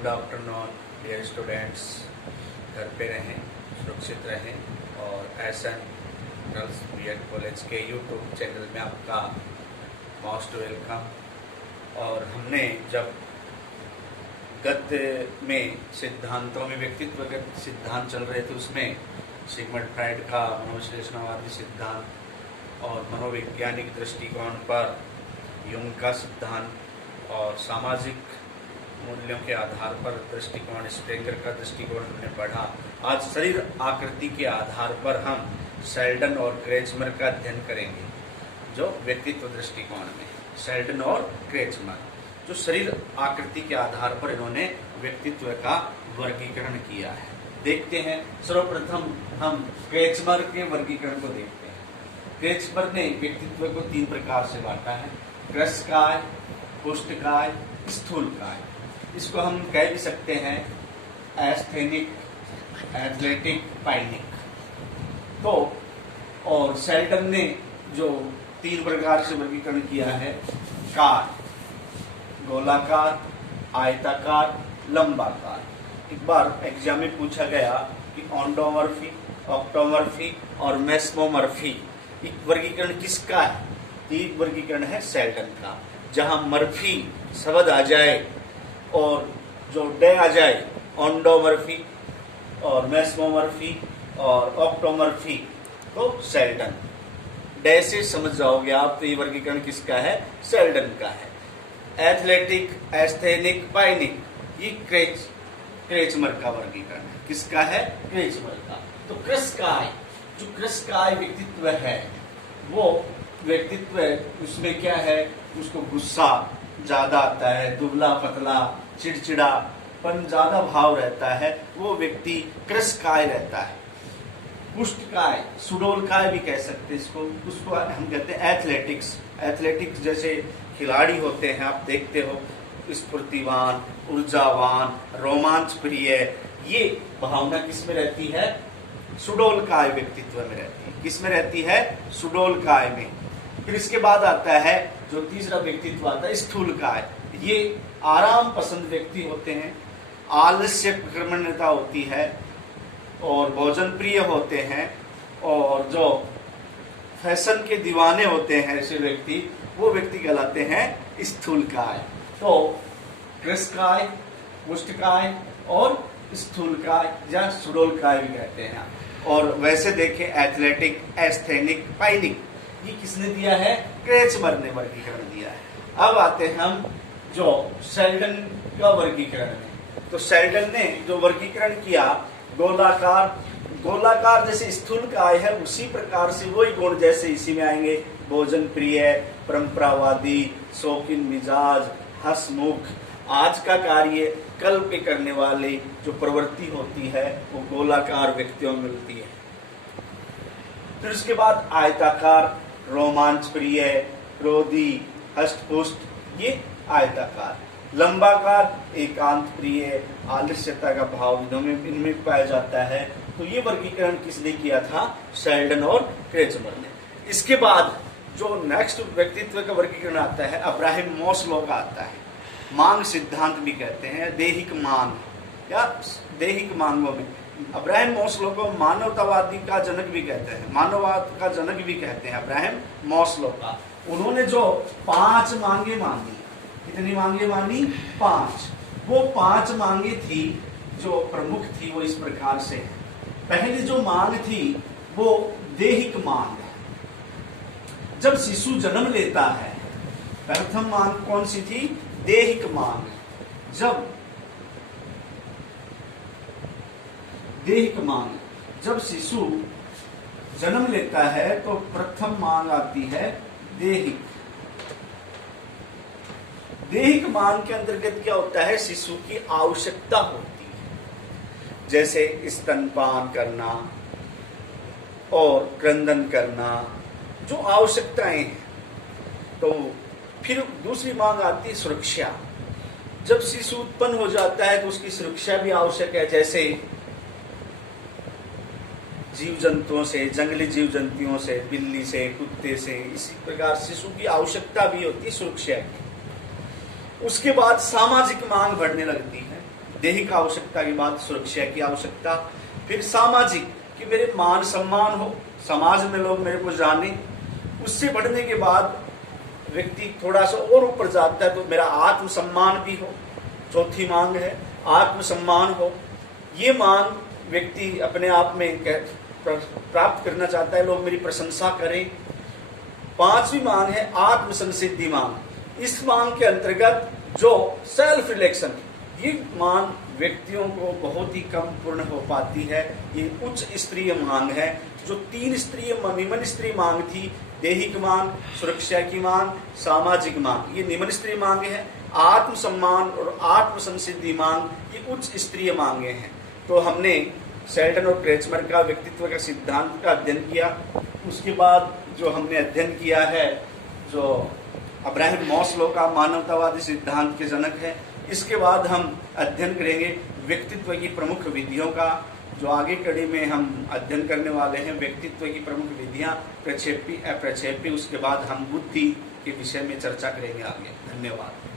Good afternoon dear students. घर पे रहें, सुरक्षित रहें और एसएन गर्ल्स बीएड कॉलेज के यूट्यूब चैनल में आपका मोस्ट वेलकम। और हमने जब गत में सिद्धांतों में व्यक्तित्वगत सिद्धांत चल रहे थे, उसमें सिगमंड फ्राइड का मनोविश्लेषणवादी सिद्धांत और मनोवैज्ञानिक दृष्टिकोण पर यूंग का सिद्धांत और सामाजिक मूल्यों के आधार पर दृष्टिकोण स्प्रेंगर का दृष्टिकोण हमने पढ़ा। आज शरीर आकृति के आधार पर हम सेल्डन और क्रेचमर का अध्ययन करेंगे। जो व्यक्तित्व दृष्टिकोण में सेल्डन और क्रेचमर, जो शरीर आकृति के आधार पर इन्होंने व्यक्तित्व का वर्गीकरण किया है, देखते हैं। सर्वप्रथम हम क्रेचमर के वर्गीकरण को देखते हैं। क्रेचमर ने व्यक्तित्व को 3 प्रकार से बांटा है: कृशकाय, पुष्टकाय, स्थूलकाय। इसको हम कह भी सकते हैं एस्थेनिक, एथलेटिक, पाइनिक। तो और सेल्डन ने जो 3 प्रकार से वर्गीकरण किया है: कार, गोलाकार, आयताकार, लंबाकार। एक बार एग्जाम में पूछा गया कि ऑन्डोमॉर्फी, ऑक्टोमॉर्फी और मेसमोमॉर्फी वर्गीकरण किसका है? तीन वर्गीकरण है सेल्डन का। जहां मर्फी शब्द आ जाए और जो डे आ जाए, ऑन्डोमॉर्फी और मेसमोमॉर्फी और ऑक्टोमॉर्फी, तो सेल्डन। डे से समझ जाओगे आप, तो ये वर्गीकरण किसका है? सेल्डन का है। एथलेटिक, एस्थेनिक, पाइनिक, ये क्रेचमर का वर्गीकरण है। किसका है? क्रेचमर का। तो कृशकाय, जो कृशकाय व्यक्तित्व है, वो व्यक्तित्व उसमें क्या है? उसको गुस्सा ज्यादा आता है, दुबला पतला, चिड़चिड़ापन ज्यादा भाव रहता है, वो व्यक्ति कृशकाय रहता है। पुष्टकाय, सुडोलकाय भी कह सकते हैं इसको, उसको हम कहते हैं एथलेटिक्स। एथलेटिक्स जैसे खिलाड़ी होते हैं, आप देखते हो, स्फूर्तिवान, ऊर्जावान, रोमांच प्रिय, ये भावना किस में रहती है? सुडोलकाय व्यक्तित्व में रहती है। किस में रहती है? सुडोलकाय में। फिर इसके बाद आता है जो तीसरा व्यक्तित्व आता है स्थूलकाय। ये आराम पसंद व्यक्ति होते हैं, आलस्य कर्मण्यता होती है और भोजन प्रिय होते हैं, और जो फैशन के दीवाने होते हैं ऐसे व्यक्ति, वो व्यक्ति कहलाते हैं स्थूलकाय। तो कृशकाय, पुष्टकाय और स्थूलकाय या सुडोलकाय भी कहते हैं। और वैसे देखें एथलेटिक, एस्थेनिक, पाइनिक, ये किसने दिया है? क्रेचमर ने वर्गीकरण दिया है। अब आते हैं हम जो सेल्डन का वर्गीकरण है। तो सेल्डन ने जो वर्गीकरण किया, गोलाकार, गोलाकार जैसे स्थूलकाय है, उसी प्रकार से वही गुण जैसे इसी में आएंगे: भोजन प्रिय, परंपरावादी, शौकीन मिजाज, हंसमुख, आज का कार्य कल पे करने वाली जो प्रवृत्ति होती है, वो गोलाकार व्यक्तियों में मिलती है। फिर उसके बाद आयताकार, रोमांच प्रिय, क्रोधी, हष्टपुष्ट, ये आयताकार। लंबाकार, एकांत प्रिय, आलस्यता का भाव इनमें पाया जाता है। तो ये वर्गीकरण किसने किया था? सेल्डन और क्रेचमर ने। इसके बाद जो नेक्स्ट व्यक्तित्व का वर्गीकरण आता है, अब्राहम मास्लो का आता है। मांग सिद्धांत भी कहते हैं, दैहिक मांग या दैहिक मांगों में। अब्राहम मास्लो को मानवतावादी का जनक भी कहते हैं, मानववाद का जनक भी कहते हैं अब्राहम मास्लो का। उन्होंने जो 5 मांगे मांगी, कितनी मांगे मांगी? 5। वो 5 मांगे थी जो प्रमुख थी, वो इस प्रकार से है। पहली जो मांग थी वो दैहिक मांग है। जब शिशु जन्म लेता है, प्रथम मांग कौन सी थी? दैहिक मांग। जब दैहिक मांग, जब शिशु जन्म लेता है तो प्रथम मांग आती है दैहिक। दैहिक मांग के अंतर्गत क्या होता है? शिशु की आवश्यकता होती है, जैसे स्तनपान करना और क्रंदन करना, जो आवश्यकताएं हैं। तो फिर दूसरी मांग आती है सुरक्षा। जब शिशु उत्पन्न हो जाता है तो उसकी सुरक्षा भी आवश्यक है, जैसे जीव जंतुओं से, जंगली जीव जंतुओं से, बिल्ली से, कुत्ते से। इसी प्रकार शिशु की आवश्यकता भी होती है सुरक्षा की। उसके बाद सामाजिक मांग बढ़ने लगती है। दैहिक आवश्यकता के बाद सुरक्षा की आवश्यकता, फिर सामाजिक कि मेरे मान सम्मान हो, समाज में लोग मेरे को जाने। उससे बढ़ने के बाद व्यक्ति थोड़ा सा और ऊपर जाता है तो मेरा आत्मसम्मान भी हो। चौथी मांग है आत्मसम्मान हो। ये मांग व्यक्ति अपने आप में प्राप्त करना चाहता है, लोग मेरी प्रशंसा करें। पांचवी मांग है आत्मसंसिद्धि मांग। इस मांग के अंतर्गत जो सेल्फ रिलेक्शन, ये मांग व्यक्तियों को बहुत ही कम पूर्ण हो पाती है। ये उच्च स्तरीय मांग है। जो तीन स्तरीय निम्न स्तरीय मांग थी, दैहिक मांग, सुरक्षा की मांग, सामाजिक मांग, ये निम्न स्तरीय मांगे हैं। आत्मसम्मान और आत्मसंसिद्धि मांग ये उच्च स्तरीय मांगे हैं। तो हमने शेल्टन और क्रेचमर का व्यक्तित्व का सिद्धांत का अध्ययन किया। उसके बाद जो हमने अध्ययन किया है, जो अब्राहम मास्लो का मानवतावादी सिद्धांत के जनक है, इसके बाद हम अध्ययन करेंगे व्यक्तित्व की प्रमुख विधियों का। जो आगे कड़ी में हम अध्ययन करने वाले हैं व्यक्तित्व की प्रमुख विधियां, प्रक्षेपी, अप्रक्षेपी। उसके बाद हम बुद्धि के विषय में चर्चा करेंगे आगे। धन्यवाद।